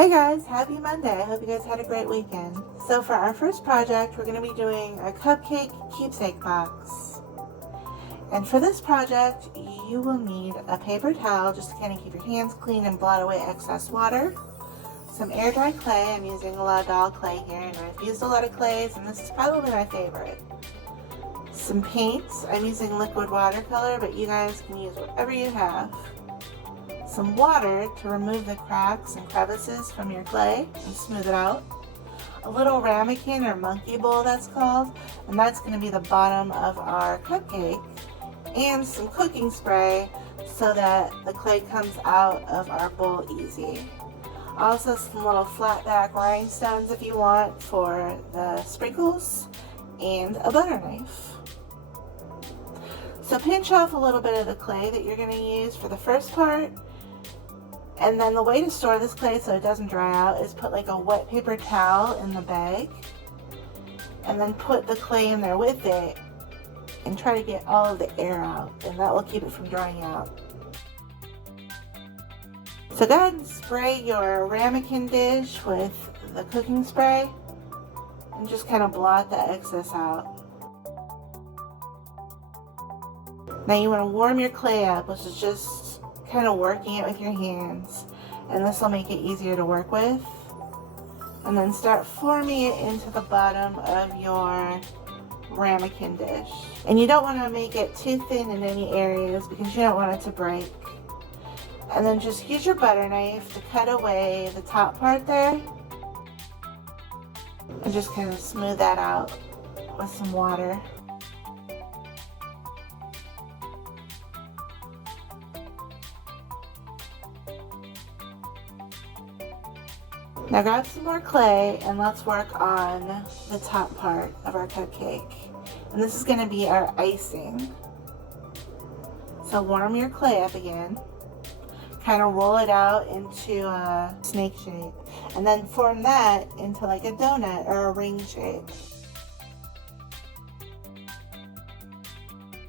Hey guys, happy Monday. I hope you guys had a great weekend. So for our first project, we're going to be doing a cupcake keepsake box. And for this project, you will need a paper towel just to kind of keep your hands clean and blot away excess water. Some air dry clay. I'm using a lot of doll clay here, and I've used a lot of clays, and this is probably my favorite. Some paints. I'm using liquid watercolor, but you guys can use whatever you have. Some water to remove the cracks and crevices from your clay and smooth it out. A little ramekin or monkey bowl, that's called, and that's going to be the bottom of our cupcake. And some cooking spray so that the clay comes out of our bowl easy. Also some little flat back rhinestones if you want for the sprinkles, and a butter knife. So pinch off a little bit of the clay that you're going to use for the first part. And then the way to store this clay so it doesn't dry out is put like a wet paper towel in the bag and then put the clay in there with it and try to get all of the air out, and that will keep it from drying out. So go ahead and spray your ramekin dish with the cooking spray and just kind of blot the excess out. Now you want to warm your clay up, which is just kind of working it with your hands, and this will make it easier to work with. And then start forming it into the bottom of your ramekin dish. And you don't want to make it too thin in any areas because you don't want it to break. And then just use your butter knife to cut away the top part there and just kind of smooth that out with some water. Now grab some more clay and let's work on the top part of our cupcake. And this is going to be our icing. So warm your clay up again. Kind of roll it out into a snake shape. And then form that into like a donut or a ring shape.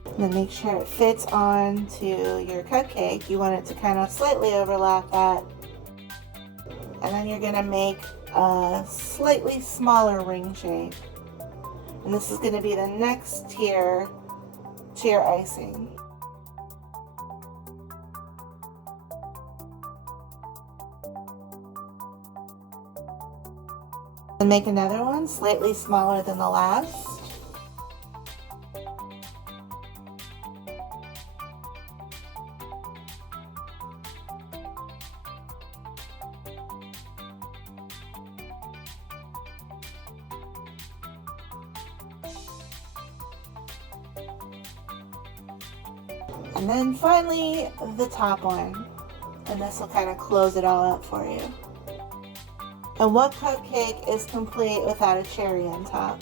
And then make sure it fits onto your cupcake. You want it to kind of slightly overlap that. And then you're going to make a slightly smaller ring shape. And this is going to be the next tier to your icing. And make another one slightly smaller than the last. And then finally, the top one. And this will kind of close it all up for you. And what cupcake is complete without a cherry on top?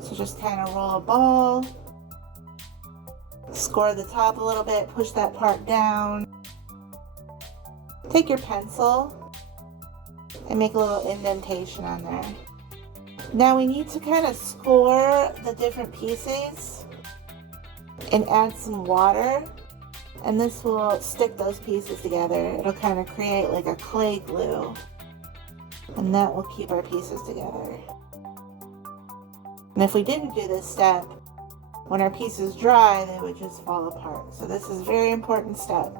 So just kind of roll a ball. Score the top a little bit, push that part down. Take your pencil and make a little indentation on there. Now we need to kind of score the different pieces and add some water, and this will stick those pieces together. It'll kind of create like a clay glue, and that will keep our pieces together. And if we didn't do this step, when our pieces dry, they would just fall apart. So this is a very important step.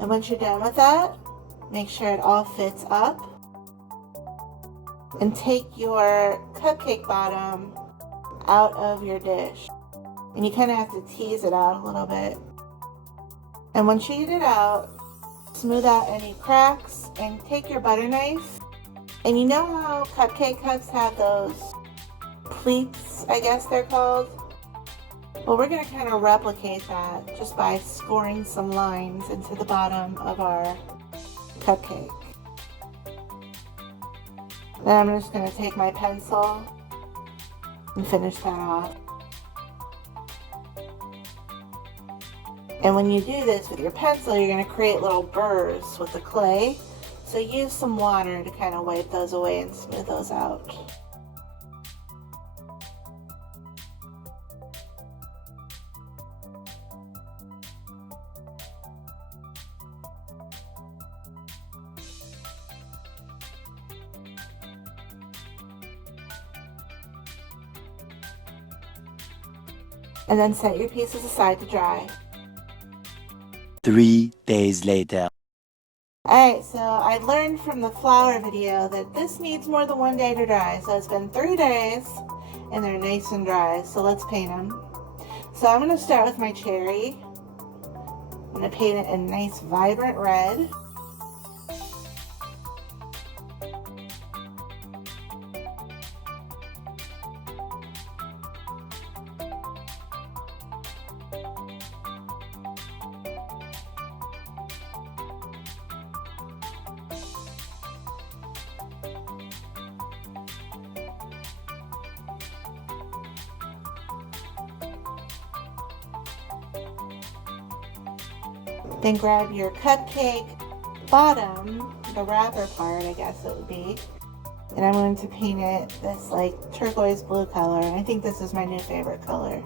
And once you're done with that, make sure it all fits up. And take your cupcake bottom out of your dish. And you kind of have to tease it out a little bit. And once you get it out, smooth out any cracks and take your butter knife. And you know how cupcake cups have those pleats, I guess they're called. Well, we're going to kind of replicate that just by scoring some lines into the bottom of our cupcake. Then I'm just going to take my pencil and finish that off. And when you do this with your pencil, you're going to create little burrs with the clay. So use some water to kind of wipe those away and smooth those out. And then set your pieces aside to dry. 3 days later. Alright, so I learned from the flower video that this needs more than 1 day to dry. So it's been 3 days and they're nice and dry. So let's paint them. So I'm going to start with my cherry. I'm going to paint it in nice vibrant red. Then grab your cupcake bottom, the wrapper part, I guess it would be, and I'm going to paint it this like turquoise blue color. I think this is my new favorite color.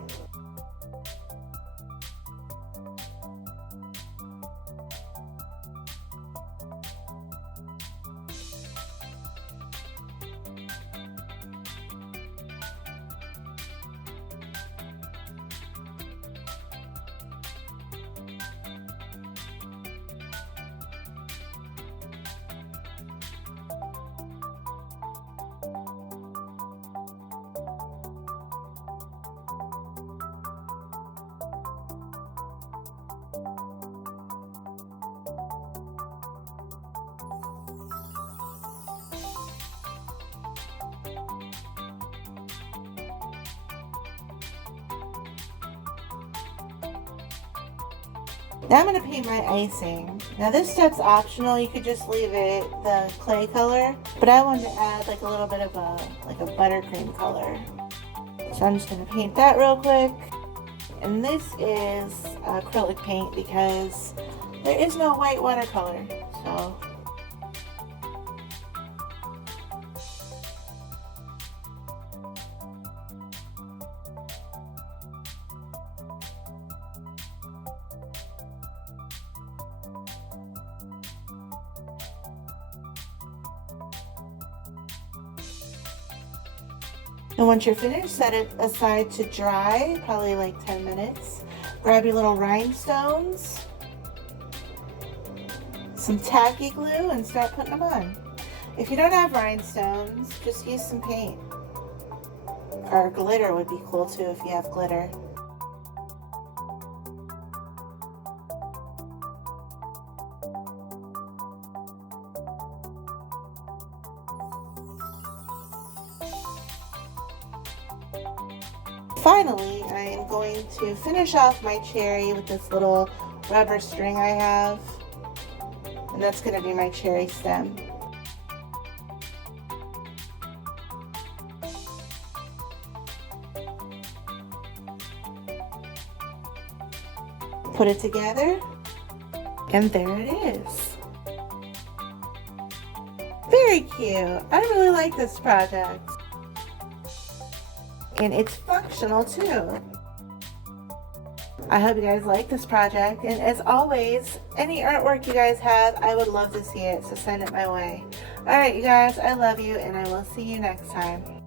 Now I'm going to paint my icing. Now this step's optional, you could just leave it the clay color, but I wanted to add like a little bit of a buttercream color. So I'm just going to paint that real quick. And this is acrylic paint because there is no white watercolor. So and once you're finished, set it aside to dry, probably like 10 minutes. Grab your little rhinestones, some tacky glue, and start putting them on. If you don't have rhinestones, just use some paint. Or glitter would be cool too if you have glitter. Finally, I am going to finish off my cherry with this little rubber string I have, and that's going to be my cherry stem. Put it together, and there it is. Very cute. I really like this project. And it's functional too. I hope you guys like this project, and as always, any artwork you guys have, I would love to see it, so send it my way. Alright you guys, I love you, and I will see you next time.